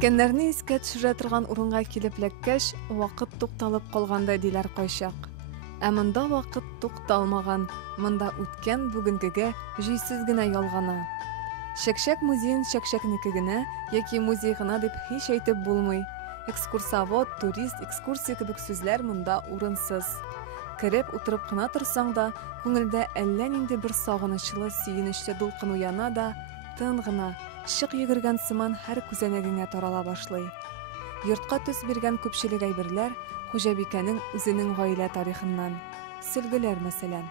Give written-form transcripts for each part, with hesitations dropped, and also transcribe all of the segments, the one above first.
Үткәннәрне искә төшерә торган урынга килеп эләккәч, вакыт тукталып калгандай диләр кайчак. Ә монда вакыт тукталмаган, монда үткән бүгенгегә җыйсыз гына ялгана. Шәкшәк музейын шәкшәкнеке генә яки музей гына дип һич әйтеп булмый. Экскурсовод, турист, экскурсия кебек сүзләр монда урынсыз. Кереп утырып кына торсаң да, күңелдә әллә нинди бер сагынычлы, сөенечле дулкын уяна да, тын гына, шык йөгергән сыман һәр күзәнәгеңә тарала башлый. Йортка төс биргән күпчелек әйберләр Хуҗабикәнең үзенең гаилә тарихыннан. Сөлгеләр мәсәлән.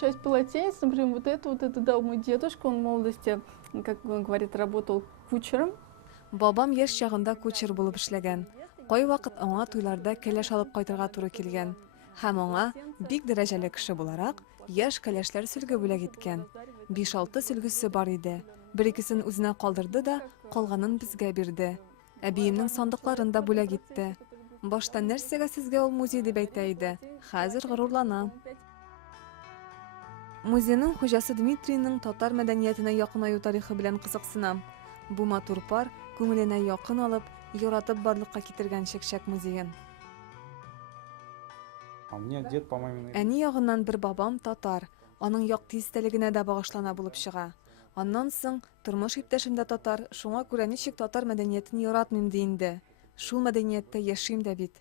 Часть полотенец, например, вот это дал мой дедушка, он в молодости, как он говорит, работал кучером. Бабам яшь чагында кучер булып эшләгән. Кай вакыт аңа туйларда кәләш алып кайтырга туры килгән. Һәм аңа бик дәрәҗәле кеше буларак яшь кәләшләр сөлге бүләк иткән. 5-6 сөлгесе бар иде. Бер-икесен үзенә калдырды да, калганын безгә бирде. Әбиемнең сандыкларын да бүләк итте. Башта нәрсәгә сезгә ул музей дип әйтә иде. Хәзер горурлана. Музейның хуҗасы Дмитрийның татар мәдәниятенә якынаю тарихы белән кызыксынам. Бу матур пар күңеленә якын алып, яратып барлыкка китергән Шәкшәк музейын. Әни ягыннан бер бабам татар, аның якты истәлегенә дә багышлана булып чыга. Аннан соң тормыш иптәшем дә татар, шуңа күрә ничек татар мәдәниятен яратмыйм ди инде. Шул мәдәнияттә яшим дә бит.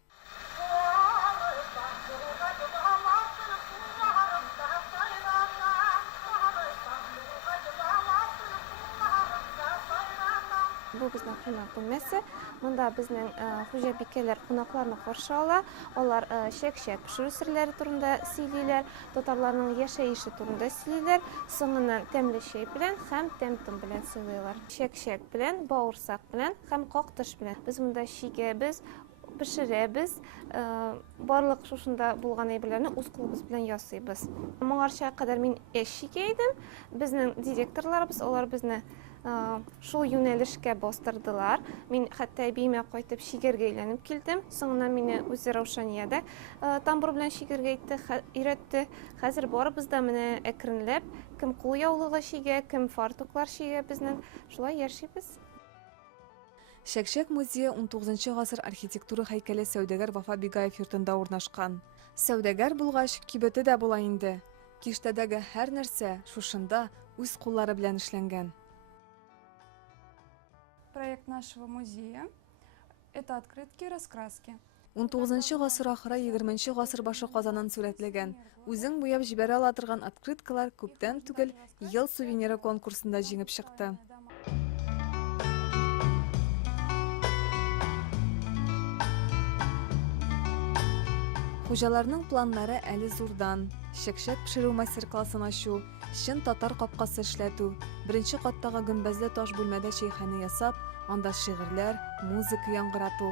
Бу безнең кунак бүлмәсе. Монда безнең хуҗабикәләр кунакларны каршы ала. Алар шәкшәк пешерү серләре турында сөйлиләр, татарларның яшәеше турында сөйлиләр, соңыннан тәмле чәй белән һәм тәм-том белән сөйлиләр. Шәкшәк белән, бавырсак белән һәм кактыш белән. Без монда чигәбез, пешерәбез, барлык шушында булган әйберләрне үз кулыбыз белән ясыйбыз. Моңарча кадәр мин эшчегә идем. Безнең директорларыбыз, алар безне шул юнәлешкә бастырдылар. Мин хәтта әбиемә кайтып шигәргә әйләнеп килдем. Соңыннан мине үзе Раушаниядә тамбур белән шигәргә өйрәтте. Хәзер барыбыз да менә әкренләп, кем кул яулыгы шигә, кем фартуклар шигә безнең. Шулай яшибез. Шәкшәк музее 19 гасыр архитектура һәйкәле сәүдәгәр Вафа Бигаев йортында урнашкан. Сәүдәгәр булгач, кибете дә була инде. Киштәдәге һәр нәрсә шушында үз куллары белән эшләнгән. Проект нашего музея – это открытки и раскраски. 19 гасыр ахыры 20 гасыр башы Казаннан сурәтләгән. Үзең буяп җибәрә ала торган открыткалар күптән түгел ел сувениры конкурсында җиңеп чыкты. Хуҗаларның планнары әле зурдан. Шәкшәк пешерү мастер-классын ачу, чын татар капкасы эшләтү, беренче каттагы гөмбәзле таш бүлмәдә чәйханә ясап, анда шигырьләр, музыка яңгырату.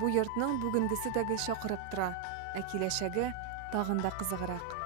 Бу йортның бүгенгесе дә чакырып тора, ә киләчәге тагын да кызыграк.